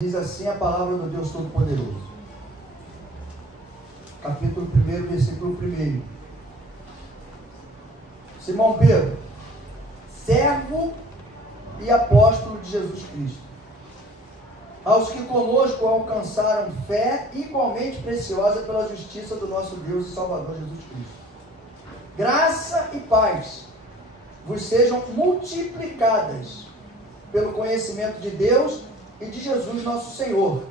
Diz assim a palavra do Deus Todo-Poderoso. Capítulo 1, versículo 1. Simão Pedro, servo e apóstolo de Jesus Cristo, aos que conosco alcançaram fé igualmente preciosa pela justiça do nosso Deus e Salvador Jesus Cristo. Graça e paz vos sejam multiplicadas pelo conhecimento de Deus e de Jesus nosso Senhor,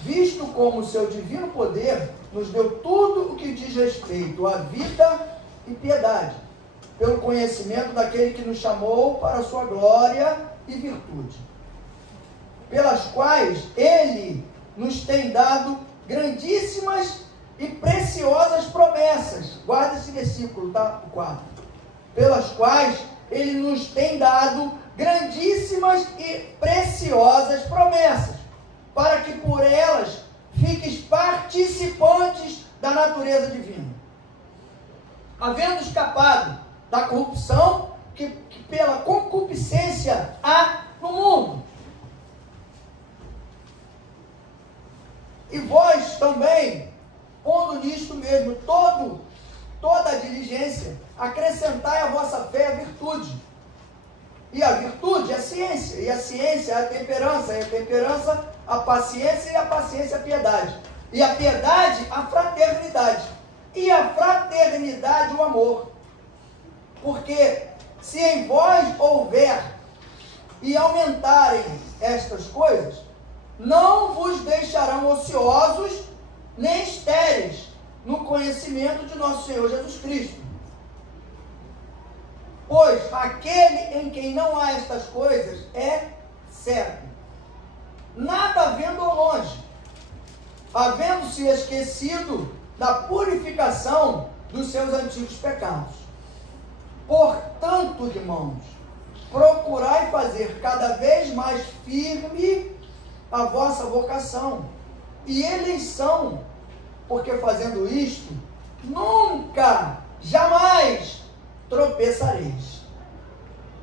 visto como o seu divino poder nos deu tudo o que diz respeito à vida e piedade, pelo conhecimento daquele que nos chamou para a sua glória e virtude, pelas quais ele nos tem dado grandíssimas e preciosas promessas. Guarda esse versículo, tá? O 4. Pelas quais ele nos tem dado grandíssimas e preciosas promessas, para que por elas fiques participantes da natureza divina, havendo escapado da corrupção que pela concupiscência há no mundo. E vós também, pondo nisto mesmo toda a diligência, acrescentai à vossa fé a virtude. E a virtude é a ciência, e a ciência é a temperança, e a temperança a paciência, e a paciência a piedade, e a piedade a fraternidade, e a fraternidade o amor. Porque se em vós houver e aumentarem estas coisas, não vos deixarão ociosos nem estéreis no conhecimento de nosso Senhor Jesus Cristo. Pois aquele em quem não há estas coisas é cego, nada vendo ao longe, havendo-se esquecido da purificação dos seus antigos pecados. Portanto, irmãos, procurai fazer cada vez mais firme a vossa vocação e eleição, porque fazendo isto, nunca, jamais tropeçareis,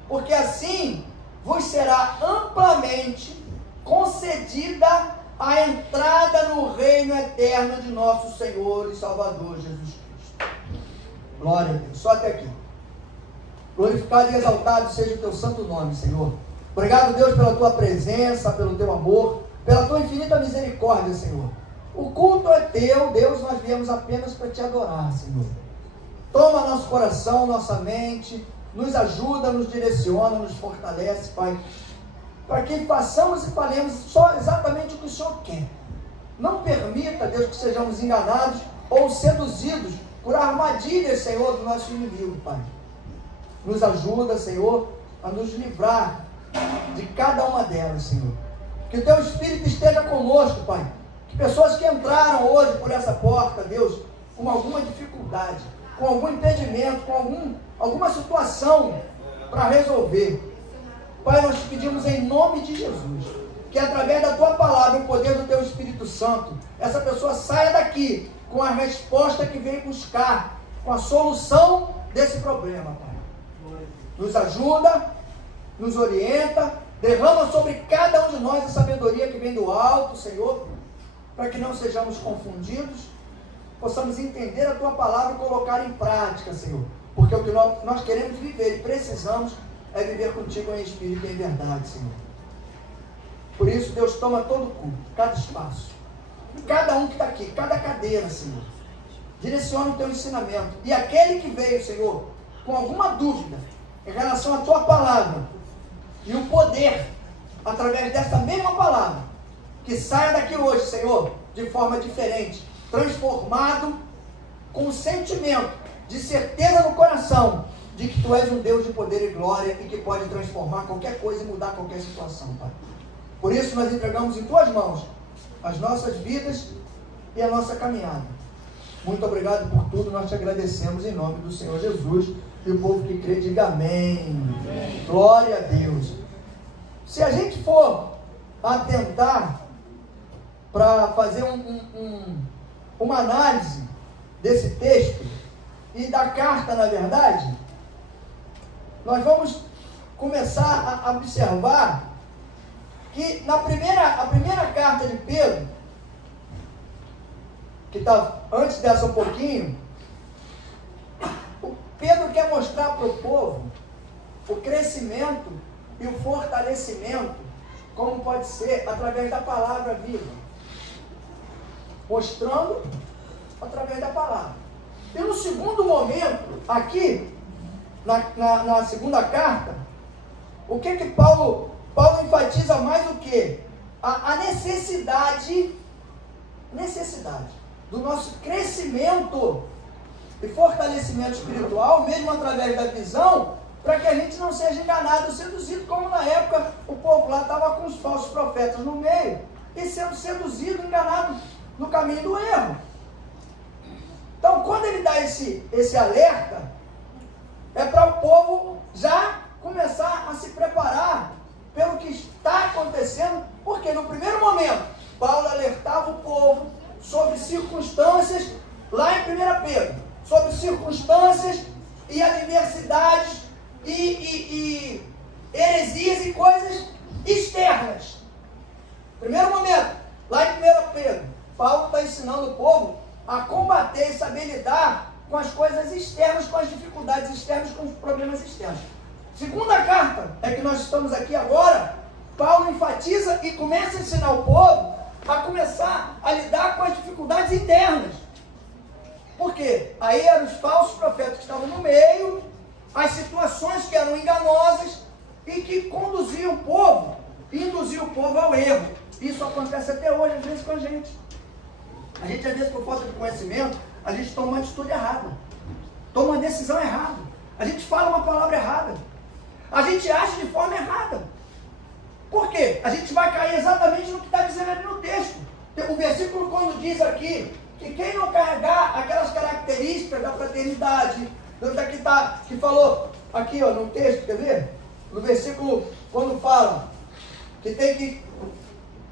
porque assim vos será amplamente concedida a entrada no reino eterno de nosso Senhor e Salvador Jesus Cristo. Glória a Deus. Só até aqui. Glorificado e exaltado seja o teu santo nome, Senhor. Obrigado, Deus, pela tua presença, pelo teu amor, pela tua infinita misericórdia, Senhor. O culto é teu, Deus, nós viemos apenas para te adorar, Senhor. Toma nosso coração, nossa mente, nos ajuda, nos direciona, nos fortalece, Pai, para que façamos e falemos só exatamente o que o Senhor quer. Não permita, Deus, que sejamos enganados ou seduzidos por armadilhas, Senhor, do nosso inimigo, Pai. Nos ajuda, Senhor, a nos livrar de cada uma delas, Senhor. Que o Teu Espírito esteja conosco, Pai. Que pessoas que entraram hoje por essa porta, Deus, com alguma dificuldade, com algum impedimento, com alguma situação para resolver, Pai, nós te pedimos em nome de Jesus, que através da Tua palavra, o poder do Teu Espírito Santo, essa pessoa saia daqui com a resposta que veio buscar, com a solução desse problema, Pai. Nos ajuda, nos orienta, derrama sobre cada um de nós a sabedoria que vem do alto, Senhor, para que não sejamos confundidos, possamos entender a Tua palavra e colocar em prática, Senhor, porque o que nós queremos viver e precisamos é viver contigo em espírito e em verdade, Senhor. Por isso, Deus, toma todo o culto, cada espaço, cada um que está aqui, cada cadeira, Senhor, direciona o Teu ensinamento, e aquele que veio, Senhor, com alguma dúvida em relação à Tua palavra e o poder, através dessa mesma palavra, que saia daqui hoje, Senhor, de forma diferente, transformado com um sentimento de certeza no coração de que Tu és um Deus de poder e glória e que pode transformar qualquer coisa e mudar qualquer situação, Pai. Por isso nós entregamos em Tuas mãos as nossas vidas e a nossa caminhada. Muito obrigado por tudo, nós te agradecemos em nome do Senhor Jesus, e o povo que crê diga amém. Amém. Glória a Deus. Se a gente for atentar para fazer uma análise desse texto e da carta, na verdade, nós vamos começar a observar que a primeira carta de Pedro, que está antes dessa um pouquinho, o Pedro quer mostrar para o povo o crescimento e o fortalecimento, como pode ser através da palavra viva. Mostrando através da palavra. E no segundo momento, aqui, na segunda carta, o que Paulo enfatiza mais o quê? A necessidade do nosso crescimento e fortalecimento espiritual, mesmo através da visão, para que a gente não seja enganado, seduzido, como na época o povo lá estava com os falsos profetas no meio, e sendo seduzido, enganado no caminho do erro. Então, quando ele dá esse alerta, é para o povo já começar a se preparar pelo que está acontecendo, porque no primeiro momento, Paulo alertava o povo sobre circunstâncias, lá em 1 Pedro, sobre circunstâncias e adversidades e heresias e coisas externas. Primeiro momento, lá em 1 Pedro, Paulo está ensinando o povo a combater e saber lidar com as coisas externas, com as dificuldades externas, com os problemas externos. Segunda carta, é que nós estamos aqui agora, Paulo enfatiza e começa a ensinar o povo a começar a lidar com as dificuldades internas. Por quê? Aí eram os falsos profetas que estavam no meio, as situações que eram enganosas e que conduziam o povo, induziam o povo ao erro. Isso acontece até hoje, às vezes, com a gente. A gente, às vezes, por falta de conhecimento, a gente toma uma atitude errada, toma uma decisão errada, a gente fala uma palavra errada, a gente age de forma errada. Por quê? A gente vai cair exatamente no que está dizendo ali no texto. O versículo, quando diz aqui, que quem não carregar aquelas características da fraternidade, que falou aqui, ó, no texto, quer ver? No versículo, quando fala que tem que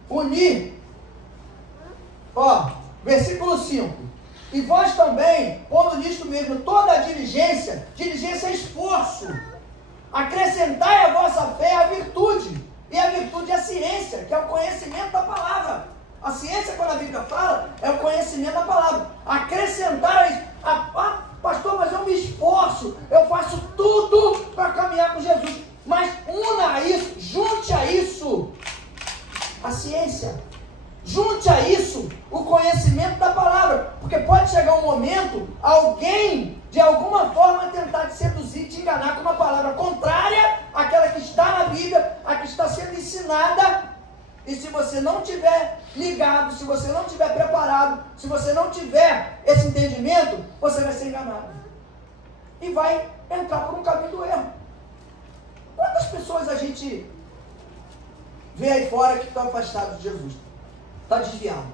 unir, ó, versículo 5, e vós também, pondo nisto mesmo toda a diligência é esforço, acrescentai à vossa fé a virtude, e a virtude é a ciência, que é o conhecimento da palavra. A ciência, quando a Bíblia fala, é o conhecimento da palavra. Acrescentar isso. Pastor, mas eu me esforço, eu faço tudo para caminhar com Jesus. Mas una a isso, junte a isso a ciência. Junte a isso o conhecimento da palavra. Porque pode chegar um momento, alguém, de alguma forma, tentar te seduzir, te enganar com uma palavra contrária àquela que está na Bíblia, a que está sendo ensinada. E se você não tiver ligado, se você não tiver preparado, se você não tiver esse entendimento, você vai ser enganado. E vai entrar por um caminho do erro. Quantas pessoas a gente vê aí fora que estão afastadas de Jesus? Está desviado.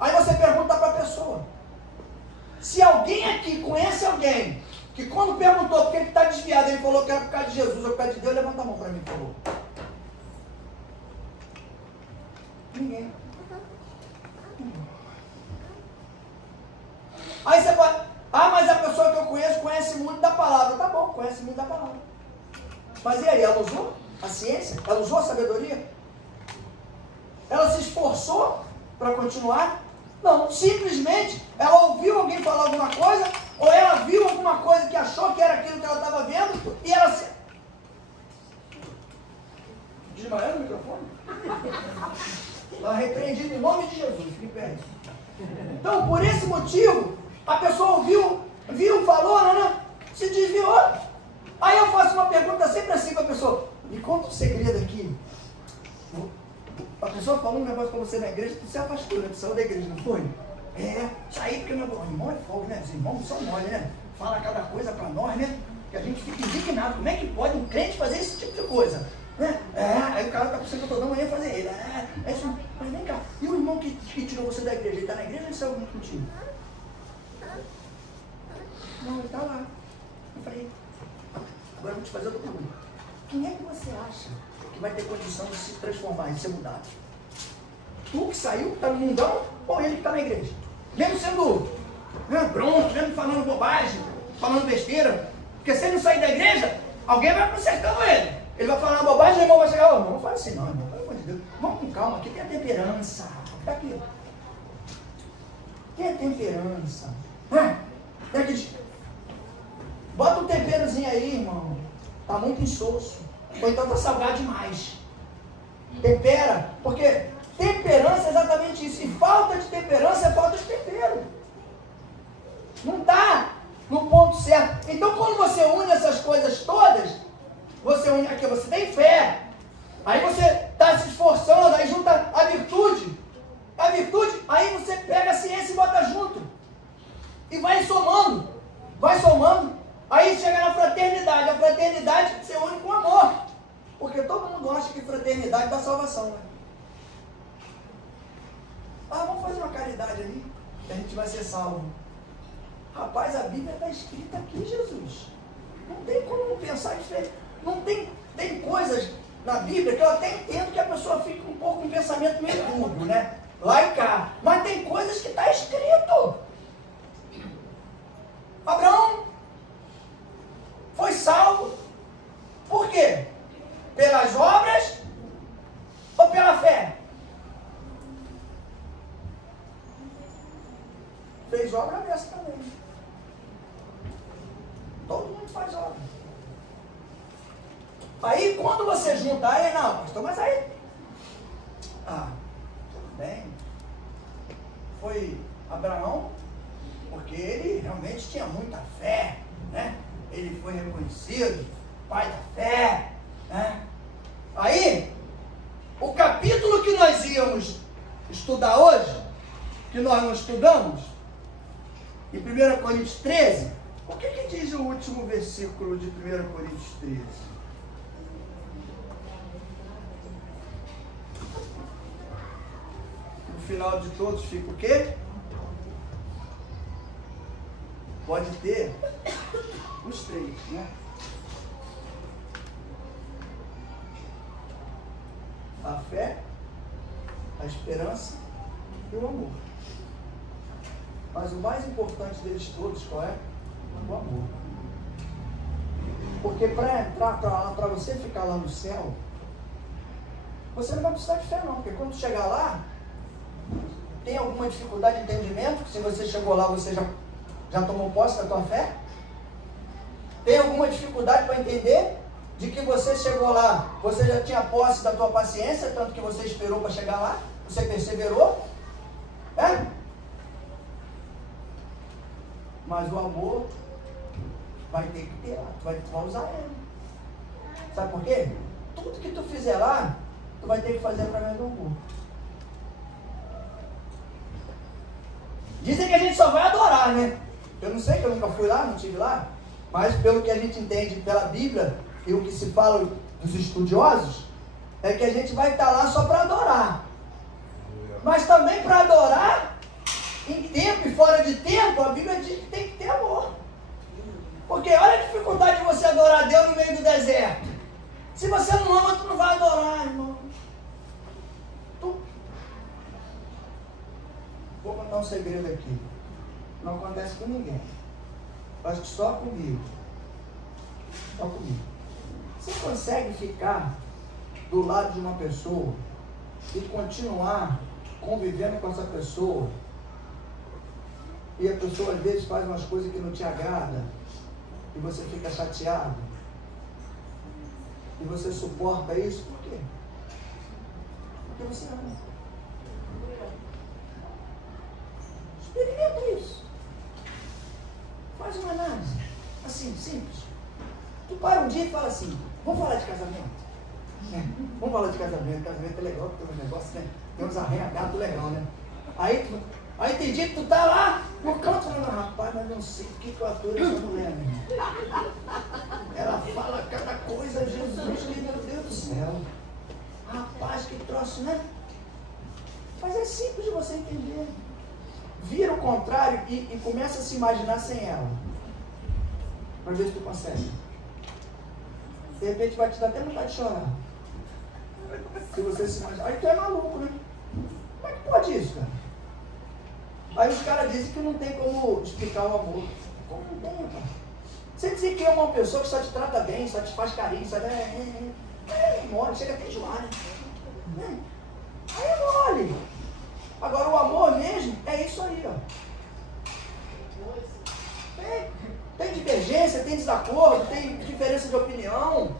Aí você pergunta para a pessoa. Se alguém aqui conhece alguém que quando perguntou por que ele está desviado, ele falou que era por causa de Jesus ou por causa de Deus, levanta a mão para mim, por favor. Ninguém. Aí você pode... mas a pessoa que eu conheço conhece muito da palavra. Tá bom, conhece muito da palavra. Mas e aí, ela usou a ciência? Ela usou a sabedoria? Ela se esforçou para continuar? Não, simplesmente ela ouviu alguém falar alguma coisa, ou ela viu alguma coisa que achou que era aquilo que ela estava vendo, e ela se... Desmaiou no microfone? Está repreendido em nome de Jesus, fique perto. Então, por esse motivo, a pessoa ouviu, falou, se desviou. Aí eu faço uma pergunta sempre assim para a pessoa: me conta um segredo aqui. A pessoa falou um negócio para você na igreja, tu se afastou, né? Tu saiu da igreja, não foi? Saí porque meu irmão é fogo, né? Os irmãos são mole, né? Fala cada coisa para nós, né? Que a gente fica indignado. Como é que pode um crente fazer esse tipo de coisa? Aí o cara está pensando que eu estou dando manhã fazer ele. Mas vem cá, e o irmão que tirou você da igreja? Ele está na igreja ou ele saiu contigo? Não, ele está lá. Eu falei, agora eu vou te fazer outra pergunta. Quem é que você acha que vai ter condição de se transformar, de ser mudado? Tu que saiu, que está no mundão, ou ele que está na igreja? Mesmo sendo pronto, mesmo falando bobagem, falando besteira. Porque se ele não sair da igreja, alguém vai consertando ele. Ele vai falar uma bobagem e o irmão vai chegar, não faz assim não, irmão, pelo amor de Deus. calma, aqui tem a temperança. Tá aqui. Tem a temperança. Bota um temperozinho aí, irmão. Tá muito insosso. Ou então tá salgado demais. Tempera. Porque temperança é exatamente isso. E falta de temperança é falta de tempero. Não está no ponto certo. Então, quando você une essas coisas todas, você une aqui, você tem fé. Aí você está se esforçando, aí junta a virtude. A virtude, aí você pega a ciência e bota junto. E vai somando. Vai somando. Aí chega na fraternidade. A fraternidade você une com amor. Porque todo mundo acha que fraternidade dá salvação, né? Vamos fazer uma caridade ali, que a gente vai ser salvo. Rapaz, a Bíblia está escrita aqui, Jesus. Não tem como não pensar diferente. Não tem coisas na Bíblia que eu até entendo que a pessoa fica um pouco com um pensamento meio dúbio, né? Lá e cá. Mas tem coisas que está escrito. Abraão foi salvo. Por quê? Pelas obras ou pela fé? Fez obra dessa também. Todo mundo faz obra. Aí quando você junta, aí não, pastor, mas aí. Tudo bem. Foi Abraão, porque ele realmente tinha muita fé, né? Ele foi reconhecido, pai da fé, né? Aí, o capítulo que nós íamos estudar hoje, que nós não estudamos, em 1 Coríntios 13, o que diz o último versículo de 1 Coríntios 13? No final de todos fica o quê? Pode ter os três, né? A fé, a esperança e o amor. Mas o mais importante deles todos, qual é? O amor. Porque para entrar para você ficar lá no céu, você não vai precisar de fé não, porque quando chegar lá, tem alguma dificuldade de entendimento? Se você chegou lá, você já tomou posse da tua fé? Tem alguma dificuldade para entender de que você chegou lá, você já tinha posse da tua paciência, tanto que você esperou para chegar lá? Você perseverou? É? Mas o amor vai ter que ter lá, tu vai usar ele. Sabe por quê? Tudo que tu fizer lá, tu vai ter que fazer através do amor. Dizem que a gente só vai adorar, né? Eu não sei, que eu nunca fui lá, não estive lá, mas pelo que a gente entende pela Bíblia e o que se fala dos estudiosos, é que a gente vai estar lá só para adorar. Mas também para adorar, em tempo e fora de tempo, a Bíblia diz que tem que ter amor. Porque olha a dificuldade de você adorar a Deus no meio do deserto. Se você não ama, tu não vai adorar, irmão. Vou contar um segredo aqui. Não acontece com ninguém. Acho que só comigo. Só comigo. Você consegue ficar do lado de uma pessoa e continuar convivendo com essa pessoa, e a pessoa às vezes faz umas coisas que não te agrada, e você fica chateado, e você suporta isso? Por quê? Porque você ama. Experimenta isso. Faz uma análise assim, simples. Tu para um dia e fala assim: vamos falar de casamento? Vamos falar de casamento. Casamento é legal, tem um negócio, né? Tem uns arranha-gato legal, né? Aí tem dia que tu tá lá no canto falando: rapaz, mas não sei o que eu aturo essa mulher, né? Ela fala cada coisa, Jesus, que meu Deus do céu. Rapaz, que troço, né? Mas é simples de você entender. Vira o contrário e começa a se imaginar sem ela. Para ver se tu consegue. De repente vai te dar até vontade de chorar. Se você se imaginar. Aí tu é maluco, né? Como é que pode isso, cara? Aí os caras dizem que não tem como explicar o amor. Como não tem, cara? Você dizer que é uma pessoa que só te trata bem, só te faz carinho, só morre, chega até a enjoar, né? ali. Agora, o amor mesmo é isso aí, ó. Tem divergência, tem desacordo, tem diferença de opinião,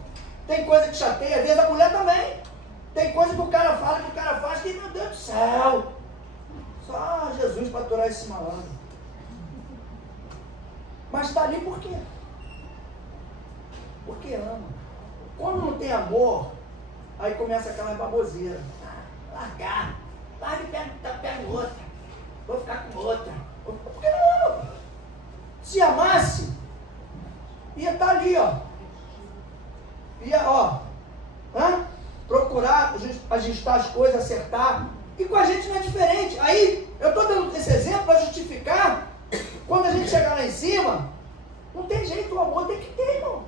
tem coisa que chateia, às vezes a mulher também. Tem coisa que o cara fala, que o cara faz, que, meu Deus do céu, só Jesus para aturar esse malandro. Mas está ali por quê? Porque ama. Quando não tem amor, aí começa aquela baboseira. Larga e pega outra. Vou ficar com outra. Porque não ama. Se amasse, ia estar ali, ó. Ia, ó. Procurar ajustar as coisas, acertar. E com a gente não é diferente. Aí, eu estou dando esse exemplo para justificar. Quando a gente chegar lá em cima, não tem jeito, o amor tem que ter, irmão.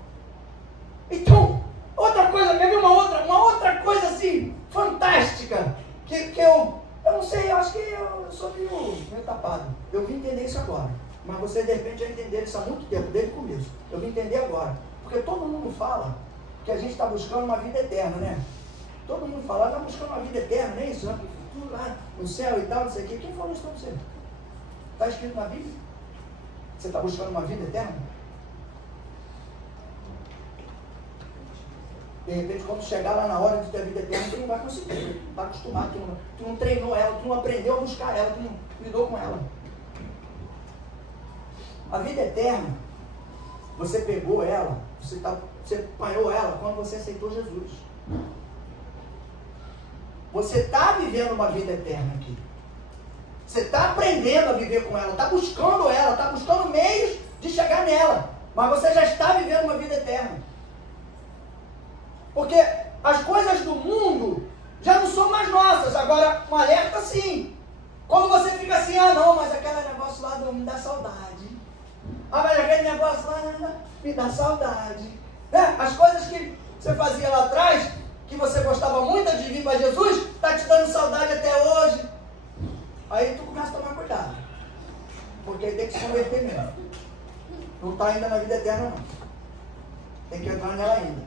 Então, outra coisa, quer ver uma outra coisa assim, fantástica, que eu não sei, eu acho que eu sou meio tapado. Eu vim entender isso agora. Mas você de repente já entendeu isso há muito tempo, desde o começo. Eu vim entender agora. Porque todo mundo fala que a gente está buscando uma vida eterna, né? Todo mundo fala, está buscando uma vida eterna, não é isso? Tudo lá no céu e tal, não sei o quê. Quem falou isso para você? Está escrito na Bíblia? Você está buscando uma vida eterna? De repente, quando chegar lá na hora de ter a vida eterna, tu não vai conseguir. Está acostumado, tu não treinou ela, tu não aprendeu a buscar ela, tu não lidou com ela. A vida eterna, você pegou ela, você apanhou ela quando você aceitou Jesus. Você está vivendo uma vida eterna aqui. Você está aprendendo a viver com ela, está buscando meios de chegar nela. Mas você já está vivendo uma vida eterna. Porque as coisas do mundo já não são mais nossas. Agora, um alerta sim. Quando você fica assim, não, mas aquele negócio lá me dá saudade. Mas aquele negócio lá me dá saudade. As coisas que você fazia lá atrás, que você gostava muito de vir para Jesus, está te dando saudade até hoje. Aí tu começa a tomar cuidado. Porque tem que se converter mesmo. Não está ainda na vida eterna, não. Tem que entrar nela ainda.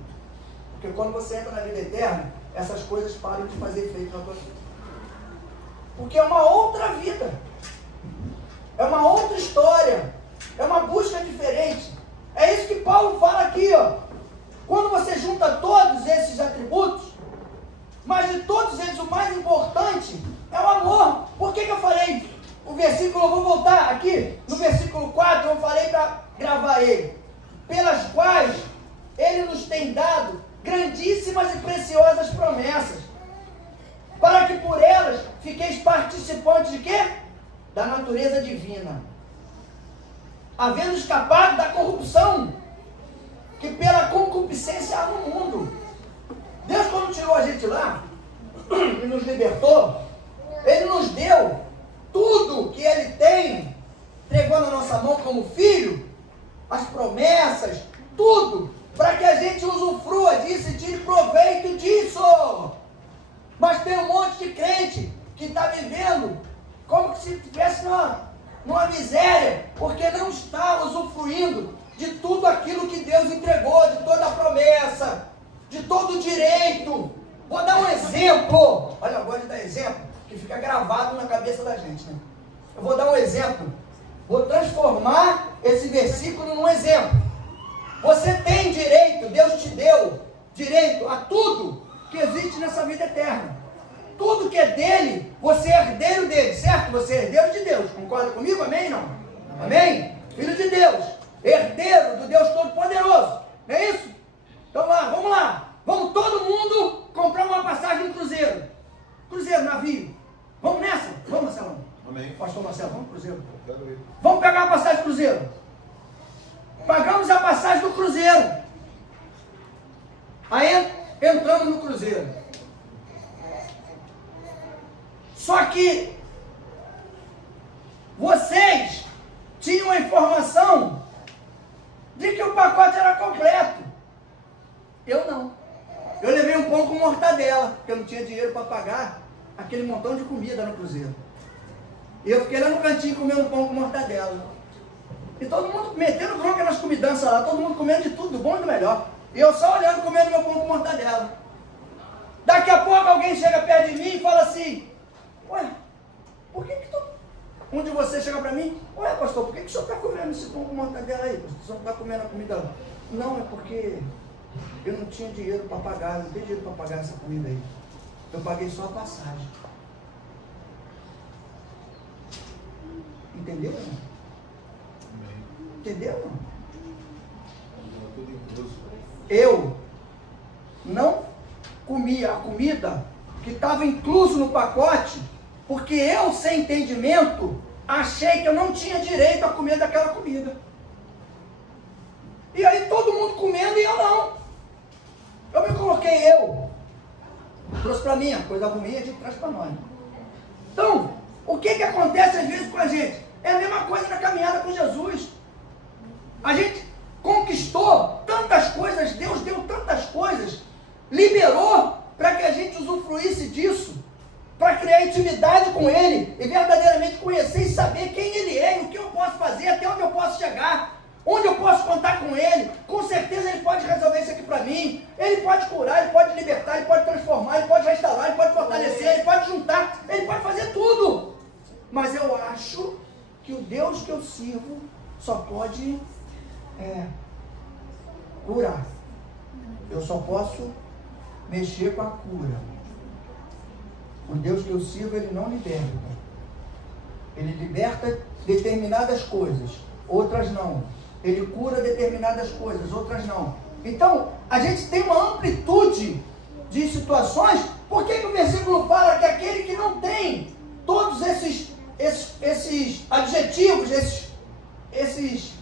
Porque quando você entra na vida eterna, essas coisas param de fazer efeito na tua vida. Porque é uma outra vida. É uma outra história. É uma busca diferente. É isso que Paulo fala aqui, ó. Quando você junta todos esses atributos, mas de todos eles o mais importante é o amor. Por que eu falei o versículo, eu vou voltar aqui, no versículo 4, eu falei para gravar ele. Pelas quais ele nos tem dado grandíssimas e preciosas promessas, para que por elas fiqueis participantes de quê? Da natureza divina, havendo escapado da corrupção que pela concupiscência há no mundo. Deus, quando tirou a gente lá e nos libertou, Ele nos deu tudo que Ele tem, entregou na nossa mão como filho, as promessas, tudo, para que a gente usufrua disso e tire proveito disso. Mas tem um monte de crente que está vivendo como se estivesse numa miséria, porque não está usufruindo de tudo aquilo que Deus entregou, de toda a promessa, de todo o direito. Vou dar um exemplo. Olha, eu gosto de dar exemplo, que fica gravado na cabeça da gente, né? Eu vou dar um exemplo. Vou transformar esse versículo num exemplo. Você tem direito, Deus te deu direito a tudo que existe nessa vida eterna. Tudo que é dele, você é herdeiro dele, certo? Você é herdeiro de Deus. Concorda comigo? Amém? Não? Amém? Filho de Deus. Herdeiro do Deus Todo-Poderoso. Não é isso? Então vamos lá. Vamos todo mundo comprar uma passagem no cruzeiro. Cruzeiro, navio. Vamos nessa? Vamos, Marcelão? Amém. Pastor Marcelo, vamos pro cruzeiro? Vamos pegar a passagem do cruzeiro. Pagamos a passagem do cruzeiro. Aí entramos no cruzeiro. Só que vocês tinham a informação de que o pacote era completo. Eu não. Eu levei um pão com mortadela, porque eu não tinha dinheiro para pagar aquele montão de comida no cruzeiro. E eu fiquei lá no cantinho comendo pão com mortadela. E todo mundo metendo bronca nas comidanças lá, todo mundo comendo de tudo, do bom e do melhor. E eu só olhando, comendo meu pão com mortadela. Daqui a pouco alguém chega perto de mim e fala assim: um de vocês chega para mim, ué, pastor, por que o senhor está comendo esse pão com mortadela aí? O senhor não está comendo a comida lá? Não, é porque eu não tinha dinheiro para pagar, não tenho dinheiro para pagar essa comida aí. Eu paguei só a passagem. Entendeu? Entendeu? Eu não comia a comida que estava incluso no pacote, porque eu, sem entendimento, achei que eu não tinha direito a comer daquela comida. E aí todo mundo comendo e eu não. Eu me coloquei trouxe para mim, a coisa ruim a gente traz para nós. Então, o que acontece às vezes com a gente? É a mesma coisa na caminhada com Jesus. A gente conquistou tantas coisas, Deus deu tantas coisas, liberou para que a gente usufruísse disso, para criar intimidade com Ele e verdadeiramente conhecer e saber quem Ele é, o que eu posso fazer, até onde eu posso chegar, onde eu posso contar com Ele. Com certeza Ele pode resolver isso aqui para mim, Ele pode curar, Ele pode libertar, Ele pode transformar, Ele pode restaurar, Ele pode fortalecer, Ele pode juntar, Ele pode fazer tudo. Mas eu acho que o Deus que eu sirvo só pode curar. Eu só posso mexer com a cura. O Deus que eu sirvo, Ele não liberta. Ele liberta determinadas coisas, outras não. Ele cura determinadas coisas, outras não. Então, a gente tem uma amplitude de situações. Por que o versículo fala que aquele que não tem todos esses adjetivos, esses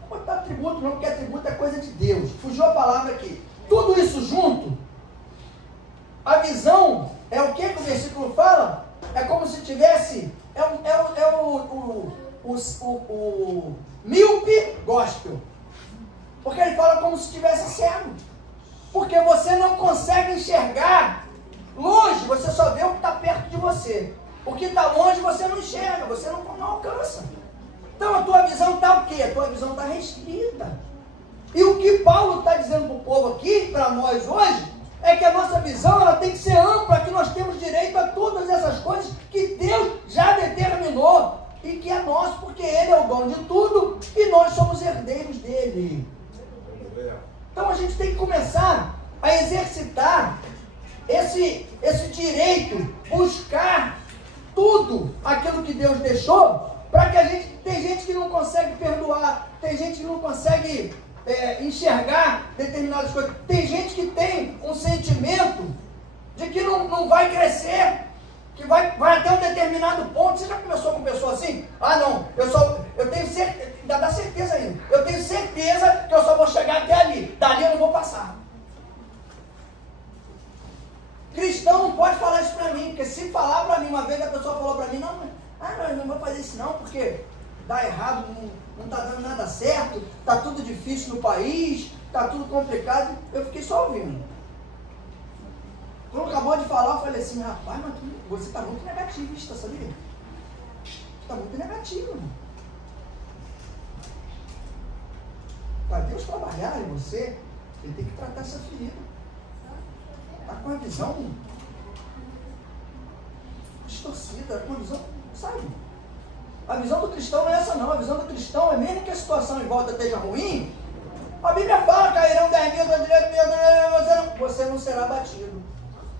não vou botar atributo não, porque atributo é coisa de Deus. Fugiu a palavra aqui. Tudo isso junto, a visão é o que o versículo fala? É como se tivesse, o míope gospel. Porque ele fala como se estivesse cego. Porque você não consegue enxergar longe, você só vê o que está perto de você. O que está longe você não enxerga, você não alcança. Então a tua visão está o quê? A tua visão está restrita. E o que Paulo está dizendo para o povo aqui, para nós hoje, é que a nossa visão ela tem que ser ampla, que nós temos direito a todas essas coisas que Deus já determinou e que é nosso, porque Ele é o dono de tudo e nós somos herdeiros dele. Então a gente tem que começar a exercitar esse direito, buscar tudo aquilo que Deus deixou, para que a gente, tem gente que não consegue perdoar, tem gente que não consegue enxergar determinadas coisas, tem gente que tem um sentimento de que não vai crescer, que vai até um determinado ponto. Você já começou com pessoa assim? Ah não, eu tenho certeza, ainda dá certeza ainda, eu tenho certeza que eu só vou chegar até ali, dali eu não vou passar. Cristão não pode falar isso para mim, porque se falar para mim, uma vez a pessoa falou para mim, eu não vou fazer isso não, porque dá errado, não está dando nada certo, está tudo difícil no país, está tudo complicado. Eu fiquei só ouvindo. Quando acabou de falar, eu falei assim, rapaz, mas você está muito negativista, sabia? Está muito negativo. Para Deus trabalhar em você, Ele tem que tratar essa ferida. Está com a visão distorcida, com a visão, sabe? A visão do cristão não é essa não. A visão do cristão é, mesmo que a situação em volta esteja ruim, a Bíblia fala, cairão 10.000 da direita, você não será batido.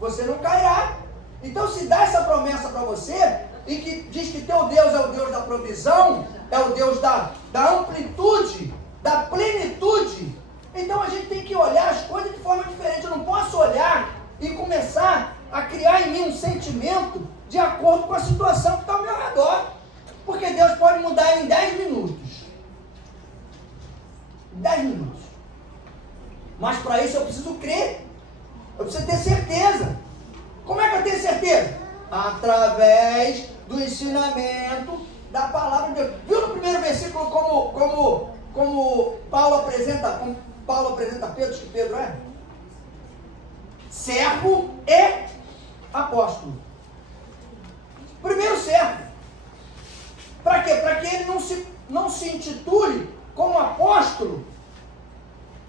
Você não cairá. Então se dá essa promessa para você, e que diz que teu Deus é o Deus da provisão, é o Deus da amplitude, da plenitude. Então a gente tem que olhar as coisas de forma diferente. Eu não posso olhar e começar a criar em mim um sentimento de acordo com a situação que está ao meu redor. Porque Deus pode mudar em 10 minutos. 10 minutos. Mas para isso eu preciso crer. Eu preciso ter certeza. Como é que eu tenho certeza? Através do ensinamento da palavra de Deus. Viu no primeiro versículo como Paulo apresenta Pedro, que Pedro é? Servo e apóstolo. Primeiro servo. Para quê? Para que ele não se intitule como apóstolo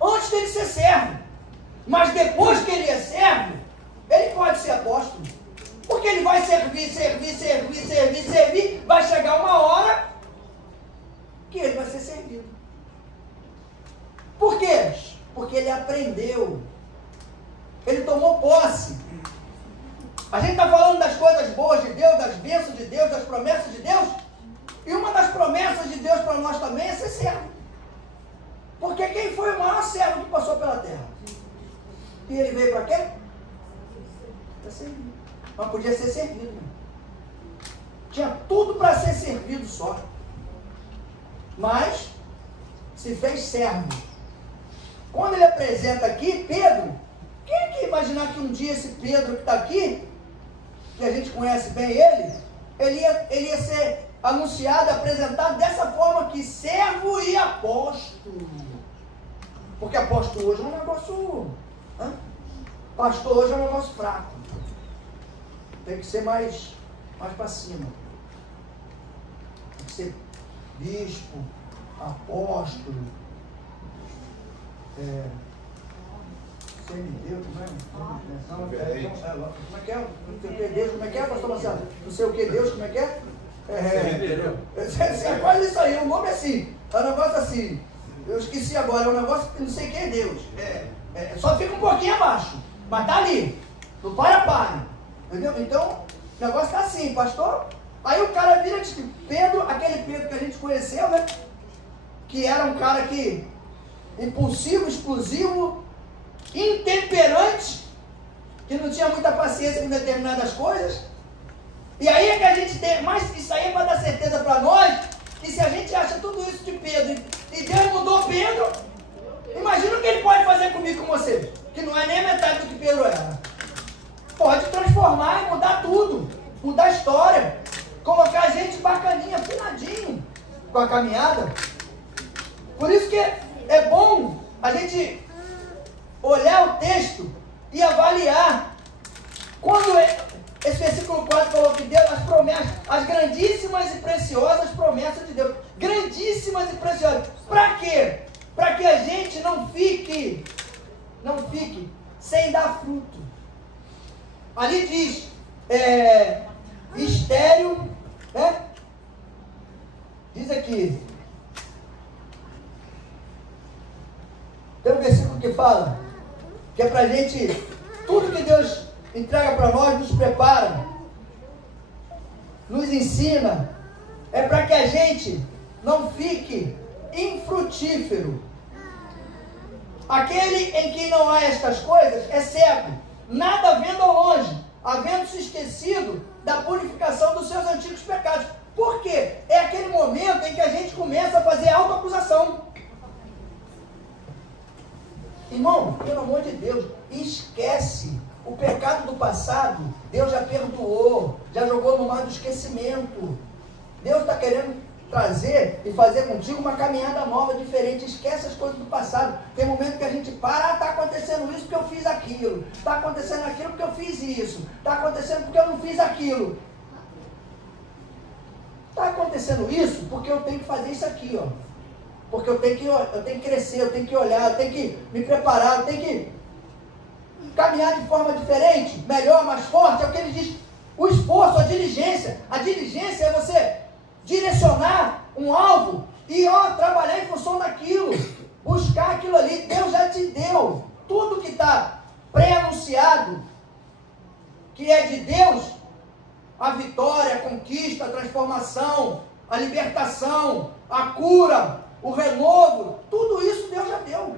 antes dele ser servo. Mas depois que ele é servo, ele pode ser apóstolo. servir, vai chegar uma hora que ele vai ser servido. Por quê? Porque ele aprendeu. Ele tomou posse. A gente está falando das coisas boas de Deus, das bênçãos de Deus, das promessas de Deus. E uma das promessas de Deus para nós também é ser servo. Porque quem foi o maior servo que passou pela terra? E ele veio para quê? Para servir. Mas podia ser servido, né? Tinha tudo para ser servido só. Mas se fez servo. Quando ele apresenta aqui, Pedro, quem é que ia imaginar que um dia esse Pedro que está aqui, que a gente conhece bem ele ia ser anunciado, apresentado dessa forma aqui, servo e apóstolo. Porque apóstolo hoje é um negócio... Pastor hoje é um negócio fraco. Tem que ser mais para cima. Tem que ser bispo, apóstolo, semideu, como é que é? Deus, como é que é, pastor Marcelo? Não sei o que, Deus, como é que é? É quase isso aí, o nome é assim, é um negócio assim, eu esqueci agora, é um negócio que não sei quem é Deus, só fica um pouquinho abaixo, mas tá ali, não para, entendeu? Então, o negócio tá assim, pastor, aí o cara vira e diz que Pedro, aquele Pedro que a gente conheceu, né, que era um cara que, impulsivo, explosivo, intemperante, que não tinha muita paciência com determinadas coisas. E aí é que a gente tem, mas isso aí é para dar certeza para nós, que se a gente acha tudo isso de Pedro, e Deus mudou Pedro, imagina o que ele pode fazer comigo e com você, que não é nem a metade do que Pedro era. Pode transformar e mudar tudo, mudar a história, colocar a gente bacaninha, afinadinho, com a caminhada. Por isso que é bom a gente olhar o texto e avaliar. Quando esse versículo 4 falou que Deus, as promessas, as grandíssimas e preciosas promessas de Deus, grandíssimas e preciosas, para quê? Para que a gente não fique sem dar fruto. Ali diz, estéril, né? Diz aqui, tem um versículo que fala que é para a gente, tudo que Deus entrega para nós, nos prepara, nos ensina, é para que a gente não fique infrutífero. Aquele em que não há estas coisas é cego, nada vendo ao longe, havendo se esquecido da purificação dos seus antigos pecados. Por quê? É aquele momento em que a gente começa a fazer autoacusação. Irmão, pelo amor de Deus, esquece. O pecado do passado, Deus já perdoou, já jogou no mar do esquecimento. Deus está querendo trazer e fazer contigo uma caminhada nova, diferente. Esquece as coisas do passado. Tem momento que a gente para, está acontecendo isso porque eu fiz aquilo. Está acontecendo aquilo porque eu fiz isso. Está acontecendo porque eu não fiz aquilo. Está acontecendo isso porque eu tenho que fazer isso aqui, ó. Porque eu tenho que crescer, eu tenho que olhar, eu tenho que me preparar, eu tenho que caminhar de forma diferente, melhor, mais forte. É o que ele diz, o esforço, a diligência. A diligência é você direcionar um alvo e trabalhar em função daquilo, buscar aquilo ali. Deus já te deu tudo que está pré-anunciado, que é de Deus, a vitória, a conquista, a transformação, a libertação, a cura, o renovo, tudo isso Deus já deu.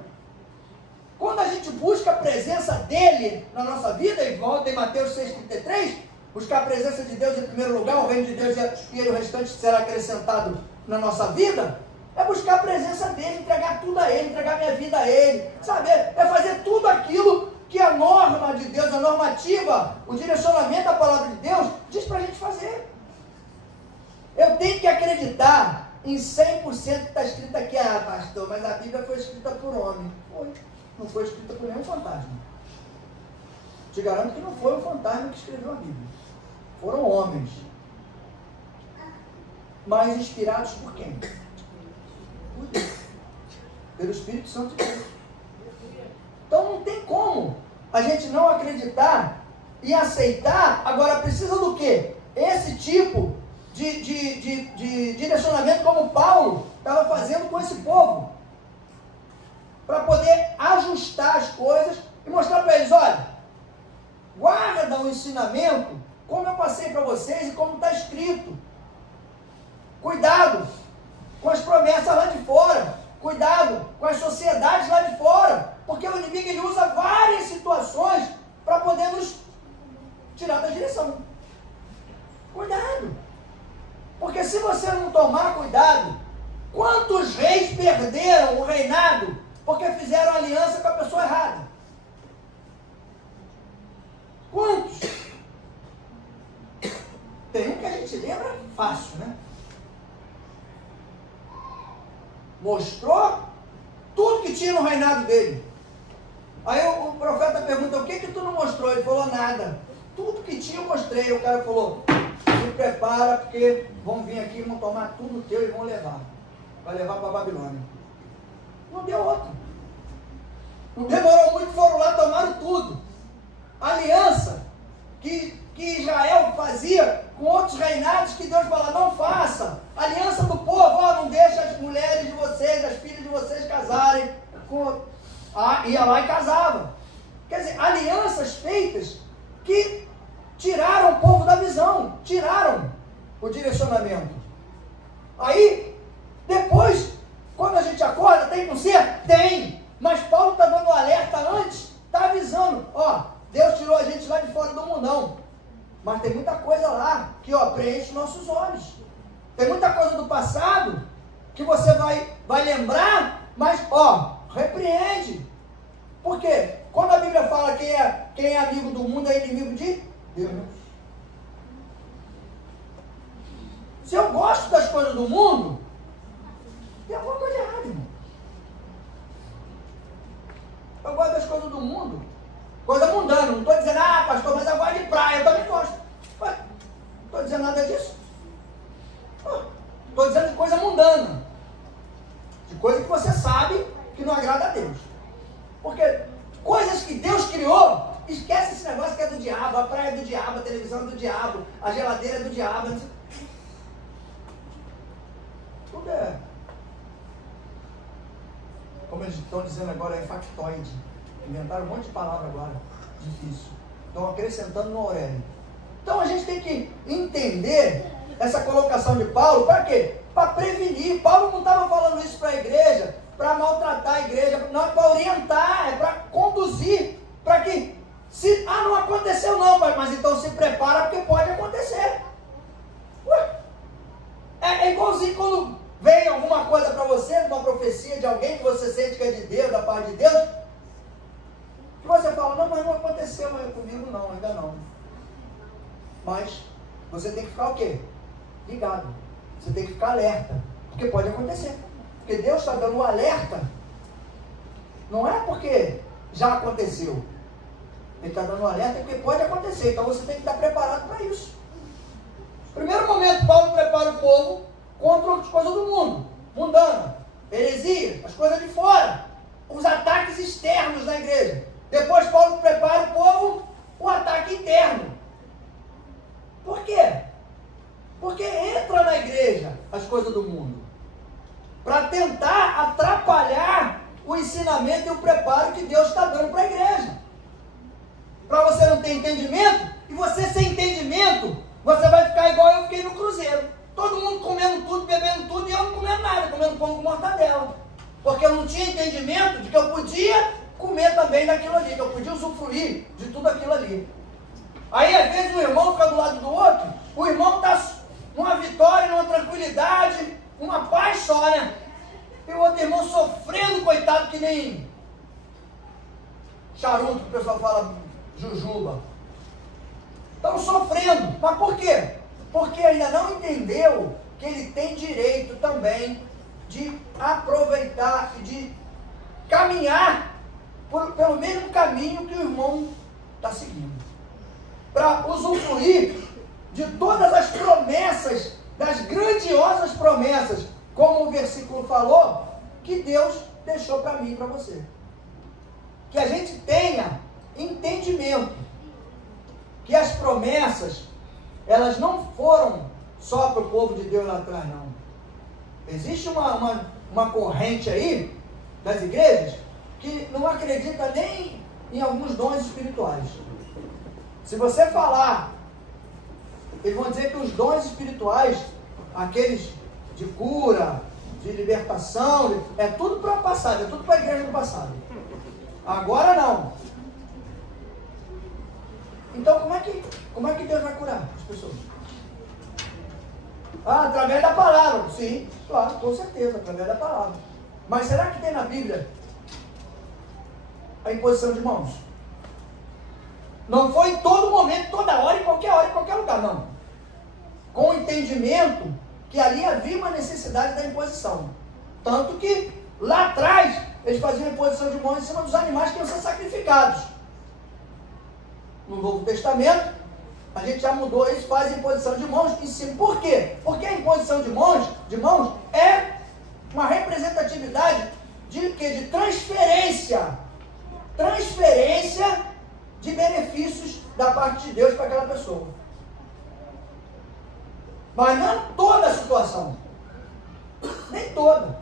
Quando a gente busca a presença dele na nossa vida, e volta em Mateus 6,33, buscar a presença de Deus em primeiro lugar, o reino de Deus e o restante será acrescentado na nossa vida, é buscar a presença dele, entregar tudo a ele, entregar minha vida a ele, sabe? É fazer tudo aquilo que a norma de Deus, a normativa, o direcionamento da palavra de Deus diz para a gente fazer. Eu tenho que acreditar em 100% que está escrito aqui, pastor, mas a Bíblia foi escrita por homem. Foi. Não foi escrita por nenhum fantasma. Te garanto que não foi um fantasma que escreveu a Bíblia. Foram homens. Mas inspirados por quem? Por Deus. Pelo Espírito Santo de Deus. Então não tem como a gente não acreditar e aceitar. Agora precisa do quê? esse tipo de direcionamento como Paulo estava fazendo com esse povo, para poder ajustar as coisas e mostrar para eles, olha, guarda o ensinamento como eu passei para vocês e como está escrito. Cuidado com as promessas lá de fora, cuidado com as sociedades lá de fora, porque o inimigo ele usa várias situações para poder nos tirar da direção. Cuidado, porque se você não tomar cuidado, quantos reis perderam o reinado porque fizeram aliança com a pessoa errada? Quantos? Tem um que a gente lembra fácil, né? Mostrou tudo que tinha no reinado dele. Aí o profeta pergunta, o que tu não mostrou? Ele falou, nada. Tudo que tinha eu mostrei. O cara falou, se prepara, porque vão vir aqui, vão tomar tudo teu e vão levar. Vai levar para a Babilônia. Não deu outro. Não demorou muito, foram lá, tomaram tudo. A aliança que Israel fazia com outros reinados, que Deus fala, não faça. Aliança do povo, ó, não deixa as mulheres de vocês, as filhas de vocês casarem. Ia lá e casava. Quer dizer, alianças feitas que tiraram o povo da visão, tiraram o direcionamento. Aí, depois, quando a gente acorda, tem conserto? Tem. Mas Paulo está dando um alerta antes, está avisando, ó, Deus tirou a gente lá de fora do mundão. Mas tem muita coisa lá que, ó, preenche nossos olhos. Tem muita coisa do passado que você vai lembrar, mas, ó, repreende. Por quê? Quando a Bíblia fala que quem é amigo do mundo é inimigo de Deus. Se eu gosto das coisas do mundo, tem alguma coisa errada, irmão. Eu gosto das coisas do mundo. Coisa mundana. Não estou dizendo, pastor, mas eu gosto de praia. Eu também gosto. Não estou dizendo nada disso. Estou dizendo de coisa mundana. De coisa que você sabe que não agrada a Deus. Porque coisas que Deus criou, esquece esse negócio que é do diabo. A praia é do diabo, a televisão é do diabo, a geladeira é do diabo. Tudo é... Como eles estão dizendo agora, é factoide. Inventaram um monte de palavra agora. Difícil. Estão acrescentando no Aurélio. Então a gente tem que entender essa colocação de Paulo. Para quê? Para prevenir. Paulo não estava falando isso para a igreja, para maltratar a igreja. Não, é para orientar, é para conduzir. Para que, se não aconteceu não, mas então se prepara porque pode acontecer. Ué, é igualzinho quando vem alguma coisa para você, uma profecia de alguém que você sente que é de Deus, da parte de Deus, que você fala, não, mas não aconteceu comigo não, ainda não. Mas você tem que ficar o quê? Ligado. Você tem que ficar alerta, porque pode acontecer. Porque Deus está dando um alerta, não é porque já aconteceu. Ele está dando um alerta porque pode acontecer, então você tem que estar preparado para isso. Primeiro momento, Paulo prepara o povo contra as coisas do mundo, mundana, heresia, as coisas de fora, os ataques externos na igreja. Depois Paulo prepara o povo o ataque interno. Por quê? Porque entra na igreja as coisas do mundo para tentar atrapalhar o ensinamento e o preparo que Deus está dando para a igreja. Para você não ter entendimento, e você sem entendimento, você vai ficar igual eu fiquei no cruzeiro. Todo mundo comendo tudo, bebendo tudo, e eu não comendo nada, comendo pão com mortadela. Porque eu não tinha entendimento de que eu podia comer também daquilo ali, que eu podia usufruir de tudo aquilo ali. Aí, às vezes, o irmão fica do lado do outro, o irmão está numa vitória, numa tranquilidade, uma paz só, né? E o outro irmão sofrendo, coitado, que nem charuto, que o pessoal fala, jujuba. Estão sofrendo. Mas por quê? Porque ainda não entendeu que ele tem direito também de aproveitar e de caminhar pelo mesmo caminho que o irmão está seguindo. Para usufruir de todas as promessas, das grandiosas promessas, como o versículo falou, que Deus deixou para mim e para você. Que a gente tenha entendimento que as promessas elas não foram só para o povo de Deus lá atrás, não. Existe uma corrente aí das igrejas que não acredita nem em alguns dons espirituais. Se você falar, eles vão dizer que os dons espirituais, aqueles de cura, de libertação, é tudo para o passado, é tudo para a igreja do passado. Agora não. Então como é que Deus vai curar as pessoas? Ah, através da palavra. Sim, claro, com certeza, através da palavra. Mas será que tem na Bíblia a imposição de mãos? Não foi em todo momento, toda hora, em qualquer lugar, não. Com o entendimento que ali havia uma necessidade da imposição. Tanto que lá atrás eles faziam a imposição de mãos em cima dos animais que iam ser sacrificados. No Novo Testamento, a gente já mudou isso, faz a imposição de mãos em cima. Por quê? Porque a imposição de mãos é uma representatividade de quê? De transferência de benefícios da parte de Deus para aquela pessoa. Mas não toda a situação. Nem toda.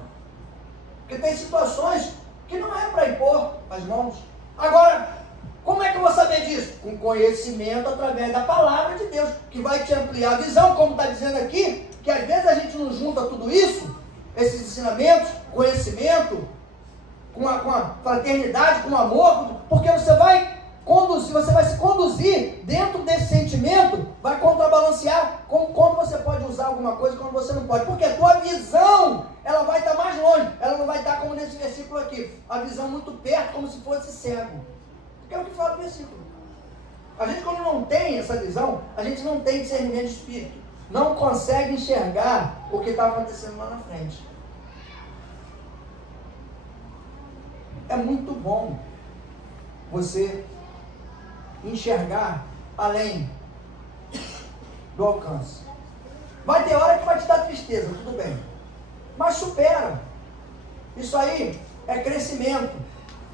Porque tem situações que não é para impor as mãos. Agora, como é que eu vou saber disso? Com conhecimento através da palavra de Deus, que vai te ampliar a visão, como está dizendo aqui, que às vezes a gente não junta tudo isso, esses ensinamentos, conhecimento, com a fraternidade, com o amor, porque você vai se conduzir dentro desse sentimento, vai contrabalancear como você pode usar alguma coisa e como você não pode, porque a tua visão, ela vai estar mais longe, ela não vai estar como nesse versículo aqui, a visão muito perto, como se fosse cego, que é o que fala o versículo. A gente, quando não tem essa visão, a gente não tem discernimento de espírito, não consegue enxergar o que está acontecendo lá na frente. É muito bom você enxergar além do alcance. Vai ter hora que vai te dar tristeza, tudo bem, mas supera. Isso aí é crescimento.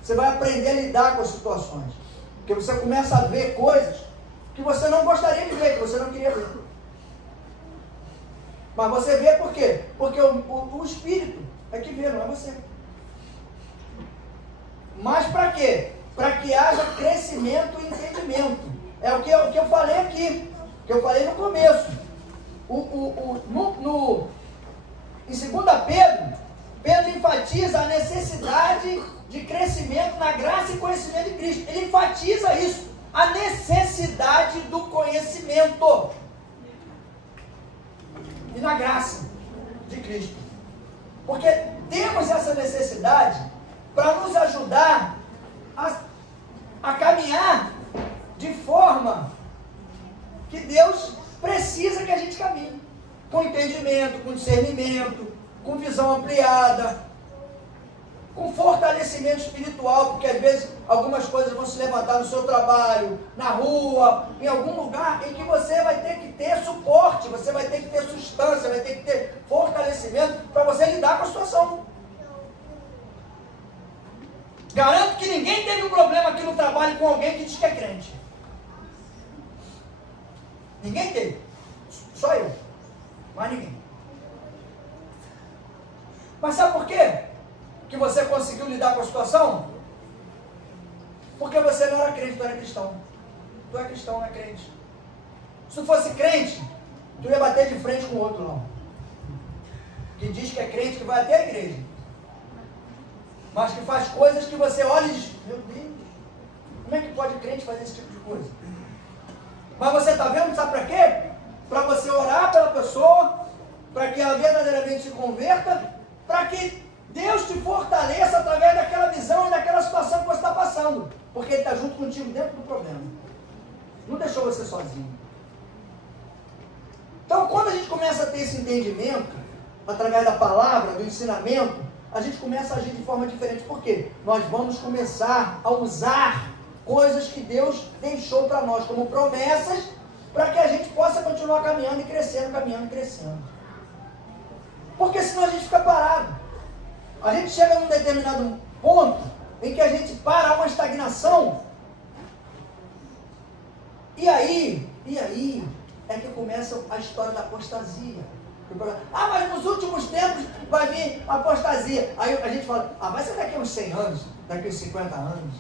Você vai aprender a lidar com as situações, porque você começa a ver coisas que você não gostaria de ver, que você não queria ver, mas você vê por quê? Porque o Espírito é que vê, não é você. Mas para quê? Para que haja crescimento e entendimento. É o que eu falei aqui, que eu falei no começo. Em 2 Pedro enfatiza a necessidade de crescimento na graça e conhecimento de Cristo. Ele enfatiza isso, a necessidade do conhecimento e na graça de Cristo. Porque temos essa necessidade para nos ajudar a caminhar de forma que Deus precisa que a gente caminhe, com entendimento, com discernimento, com visão ampliada, com fortalecimento espiritual, porque às vezes algumas coisas vão se levantar no seu trabalho, na rua, em algum lugar em que você vai ter que ter suporte, você vai ter que ter substância, vai ter que ter fortalecimento para você lidar com a situação. Garanto que ninguém teve um problema aqui no trabalho com alguém que diz que é crente. Ninguém teve. Só eu. Mais ninguém. Mas sabe por quê que você conseguiu lidar com a situação? Porque você não era crente, tu era cristão. Tu é cristão, não é crente. Se tu fosse crente, tu ia bater de frente com o outro, não. Que diz que é crente, que vai até a igreja, mas que faz coisas que você olha e diz, meu Deus, como é que pode crente fazer esse tipo de coisa? Mas você está vendo, sabe para quê? Para você orar pela pessoa, para que ela verdadeiramente se converta, para que Deus te fortaleça através daquela visão e daquela situação que você está passando, porque Ele está junto contigo dentro do problema, não deixou você sozinho. Então, quando a gente começa a ter esse entendimento, através da palavra, do ensinamento, a gente começa a agir de forma diferente. Por quê? Nós vamos começar a usar coisas que Deus deixou para nós como promessas, para que a gente possa continuar caminhando e crescendo, caminhando e crescendo. Porque senão a gente fica parado. A gente chega num determinado ponto em que a gente para, uma estagnação. E aí, é que começa a história da apostasia. Ah, mas nos últimos tempos vai vir a apostasia. Aí a gente fala, vai ser daqui a uns 100 anos, daqui a uns 50 anos.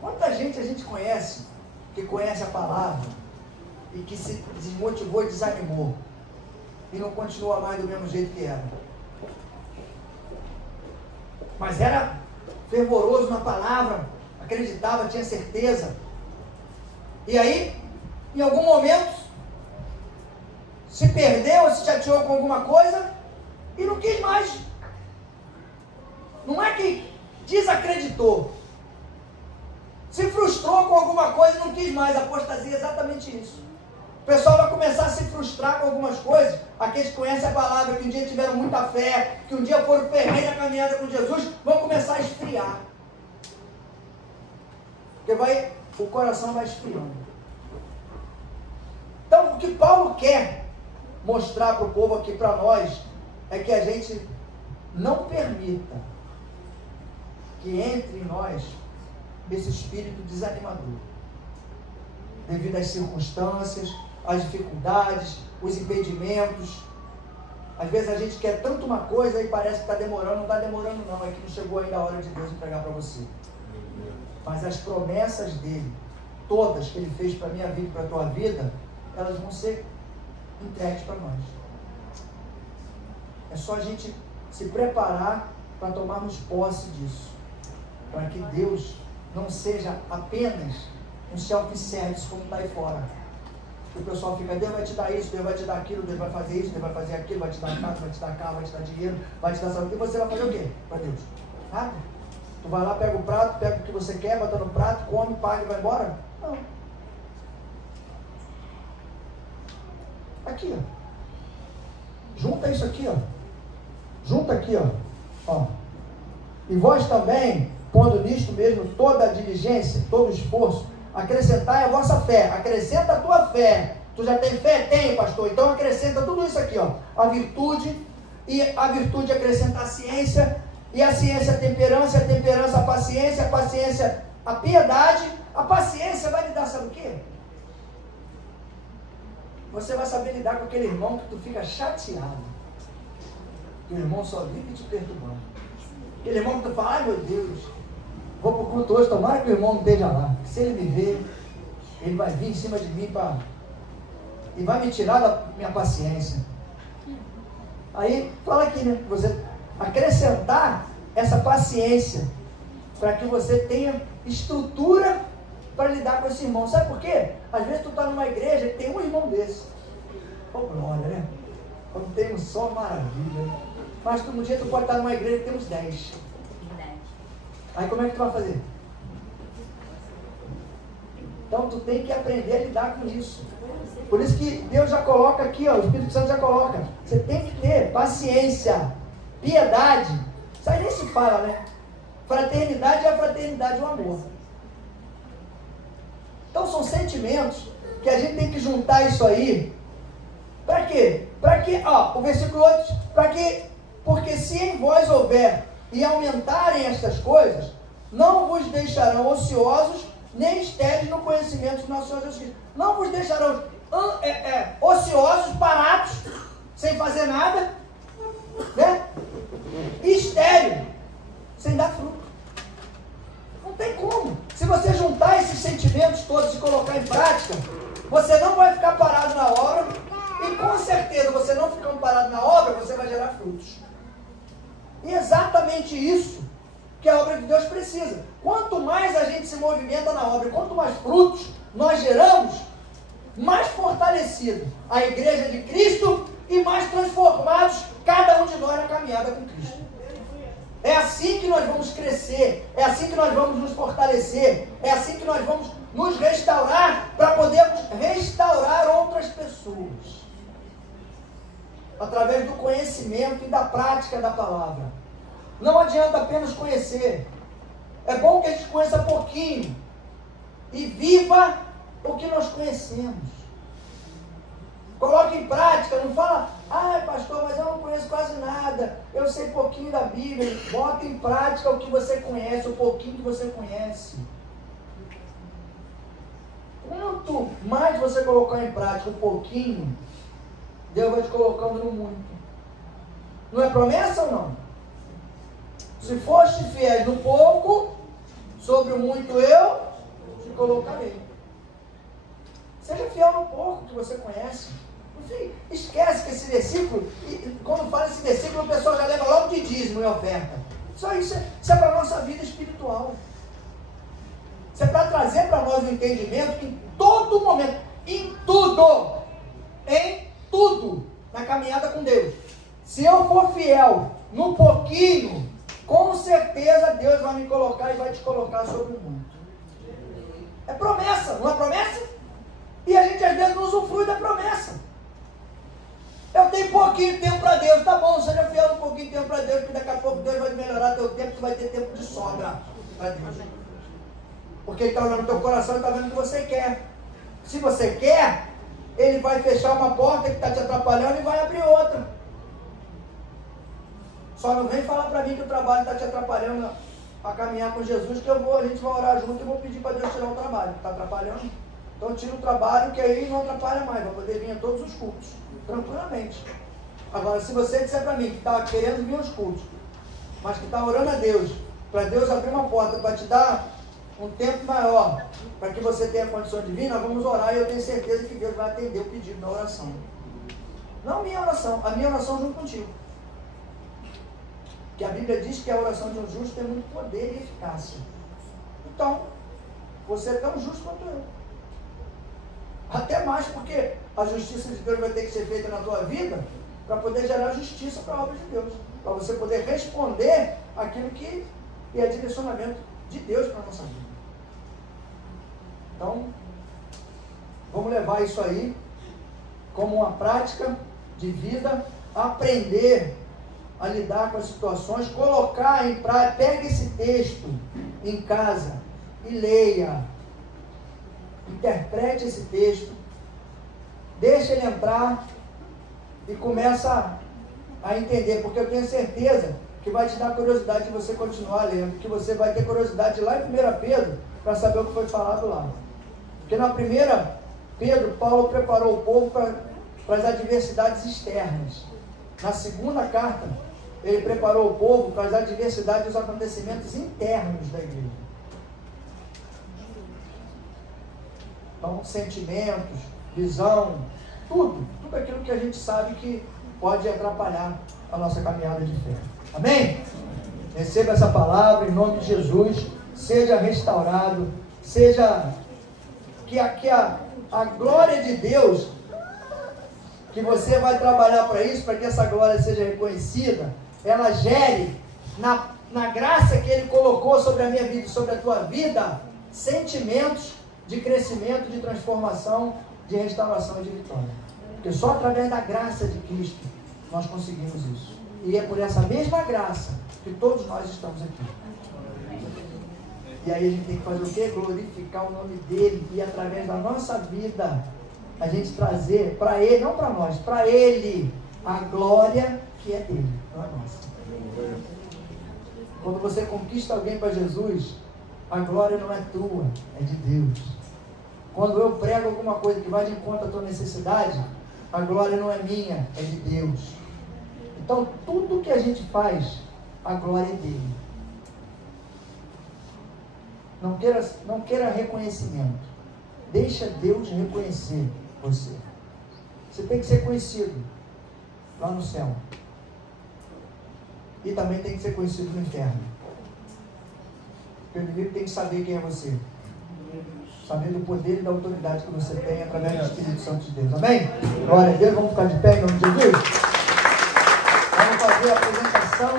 Quanta gente a gente conhece, que conhece a palavra, e que se desmotivou e desanimou, e não continua mais do mesmo jeito que era. Mas era fervoroso na palavra, acreditava, tinha certeza. E aí, em algum momento, se perdeu, se chateou com alguma coisa e não quis mais. Não é que desacreditou. Se frustrou com alguma coisa e não quis mais. A apostasia é exatamente isso. O pessoal vai começar a se frustrar com algumas coisas. Aqueles que conhecem a palavra, que um dia tiveram muita fé, que um dia foram ferrenhos na caminhada com Jesus, vão começar a esfriar. Porque o coração vai esfriando. Então, o que Paulo quer mostrar para o povo aqui, para nós, é que a gente não permita que entre em nós esse espírito desanimador, devido às circunstâncias, às dificuldades, os impedimentos. Às vezes a gente quer tanto uma coisa e parece que está demorando. Não está demorando não, é que não chegou ainda a hora de Deus entregar para você. Mas as promessas dele, todas que ele fez para a minha vida e para a tua vida, elas vão ser entregues para nós. É só a gente se preparar para tomarmos posse disso, para que Deus não seja apenas um self-service como está aí fora. O pessoal fica, Deus vai te dar isso, Deus vai te dar aquilo, Deus vai fazer isso, Deus vai fazer aquilo, vai te dar casa, vai te dar carro, vai te dar dinheiro, vai te dar saúde. E você vai fazer o quê para Deus? Nada. Tu vai lá, pega o prato, pega o que você quer, bota no prato, come, paga e vai embora? Não. Aqui, ó. Junta isso aqui, ó. Junta aqui, ó. E vós também, pondo nisto mesmo toda a diligência, todo o esforço, acrescentai a vossa fé. Acrescenta a tua fé. Tu já tem fé? Tenho, pastor. Então acrescenta tudo isso aqui, ó. A virtude, e a virtude acrescenta a ciência, e a ciência a temperança, a paciência, a paciência a piedade. A paciência vai lhe dar, sabe o quê? Você vai saber lidar com aquele irmão que tu fica chateado. Que o irmão só vive te perturbando. Aquele irmão que tu fala, ai meu Deus, vou pro culto hoje, tomara que o irmão não esteja lá. Se ele me ver, ele vai vir em cima de mim e vai me tirar da minha paciência. Aí, fala aqui, né? Você acrescentar essa paciência para que você tenha estrutura para lidar com esse irmão. Sabe por quê? Às vezes tu está numa igreja que tem um irmão desse. Oh, glória, né? Quando tem um só, maravilha. Mas um dia tu pode estar numa igreja que tem uns 10. Aí como é que tu vai fazer? Então tu tem que aprender a lidar com isso. Por isso que Deus já coloca aqui, ó, o Espírito Santo já coloca. Você tem que ter paciência, piedade. Isso aí nem se fala, né? Fraternidade é a fraternidade, o amor. Então são sentimentos que a gente tem que juntar isso aí. Para quê? Para que, ó, o versículo 8, para que, porque se em vós houver e aumentarem estas coisas, não vos deixarão ociosos, nem estéreis no conhecimento de nosso Senhor Jesus Cristo. Não vos deixarão ociosos, parados, sem fazer nada, né? E estéril, sem dar fruto. Não tem como. Se você juntar esses sentimentos todos e colocar em prática, você não vai ficar parado na obra, e com certeza, você não ficando parado na obra, você vai gerar frutos. E é exatamente isso que a obra de Deus precisa. Quanto mais a gente se movimenta na obra, quanto mais frutos nós geramos, mais fortalecido a igreja de Cristo e mais transformados cada um de nós na caminhada com Cristo. É assim que nós vamos crescer, é assim que nós vamos nos fortalecer, é assim que nós vamos nos restaurar para podermos restaurar outras pessoas. Através do conhecimento e da prática da palavra. Não adianta apenas conhecer. É bom que a gente conheça pouquinho e viva o que nós conhecemos. Coloque em prática, não fala, ai pastor, mas eu não conheço quase nada, eu sei pouquinho da Bíblia. Bota em prática o que você conhece, o pouquinho que você conhece. Quanto mais você colocar em prática um pouquinho, Deus vai te colocando no muito. Não é promessa ou não? Se foste fiel no pouco, sobre o muito eu te colocarei. Seja fiel no pouco que você conhece. Enfim, esquece que esse versículo, quando fala esse versículo, o pessoal já lembra logo de dízimo e oferta. Só isso é para a nossa vida espiritual. Isso é para trazer para nós o entendimento que em todo momento, em tudo, na caminhada com Deus, se eu for fiel no pouquinho, com certeza Deus vai me colocar e vai te colocar sobre o muito. É promessa, não é promessa? E a gente às vezes não usufrui da promessa. Eu tenho pouquinho tempo para Deus, tá bom, seja fiel um pouquinho de tempo para Deus, que daqui a pouco Deus vai melhorar teu tempo, tu vai ter tempo de sobra para Deus. Porque Ele está olhando no teu coração e está vendo o que você quer. Se você quer, Ele vai fechar uma porta que está te atrapalhando e vai abrir outra. Só não vem falar para mim que o trabalho está te atrapalhando a caminhar com Jesus, que a gente vai orar junto e vou pedir para Deus tirar o trabalho. Está atrapalhando? Então tira o trabalho, que aí não atrapalha mais, vai poder vir a todos os cultos, tranquilamente. Agora, se você disser para mim que está querendo vir aos cultos, mas que está orando a Deus, para Deus abrir uma porta, para te dar um tempo maior, para que você tenha condição de vir, nós vamos orar e eu tenho certeza que Deus vai atender o pedido da oração. Não a minha oração junto contigo. Que a Bíblia diz que a oração de um justo tem muito poder e eficácia. Então, você é tão justo quanto eu. Até mais, porque a justiça de Deus vai ter que ser feita na tua vida para poder gerar justiça para a obra de Deus. Para você poder responder aquilo que é direcionamento de Deus para a nossa vida. Então, vamos levar isso aí como uma prática de vida, aprender a lidar com as situações, colocar em prática. Pega esse texto em casa e leia, interprete esse texto, deixa ele entrar e começa a entender, porque eu tenho certeza que vai te dar curiosidade de você continuar lendo, que você vai ter curiosidade de ir lá em 1 Pedro para saber o que foi falado lá. Porque na 1 Pedro, Paulo preparou o povo para as adversidades externas. Na segunda carta, ele preparou o povo para as adversidades e os acontecimentos internos da igreja. Então, sentimentos, visão, tudo aquilo que a gente sabe que pode atrapalhar a nossa caminhada de fé. Amém? Receba essa palavra em nome de Jesus, seja restaurado, seja que a glória de Deus, que você vai trabalhar para isso, para que essa glória seja reconhecida, ela gere na graça que Ele colocou sobre a minha vida e sobre a tua vida, sentimentos de crescimento, de transformação, de restauração e de vitória. Porque só através da graça de Cristo nós conseguimos isso. E é por essa mesma graça que todos nós estamos aqui. E aí a gente tem que fazer o quê? Glorificar o nome dEle e através da nossa vida a gente trazer para Ele, não para nós, para Ele a glória que é dEle, não é nossa. Quando você conquista alguém para Jesus, a glória não é tua, é de Deus. Quando eu prego alguma coisa que vai de encontro à tua necessidade, a glória não é minha, é de Deus. Então, tudo que a gente faz, a glória é dele. Não queira reconhecimento. Deixa Deus reconhecer você. Você tem que ser conhecido lá no céu. E também tem que ser conhecido no inferno. Porque o inimigo tem que saber quem é você. Saber do poder e da autoridade que você tem através do Espírito Santo de Deus. Amém? Glória a Deus. Vamos ficar de pé em nome de Jesus? Vamos fazer a apresentação.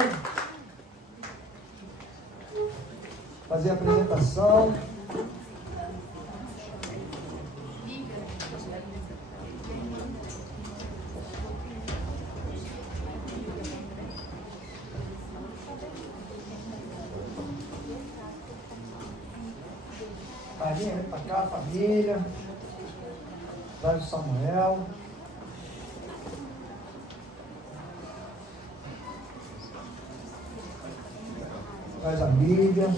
Fazer a apresentação. Carinha, vem pra cá, família. Traz o Samuel. Traz a Lívia.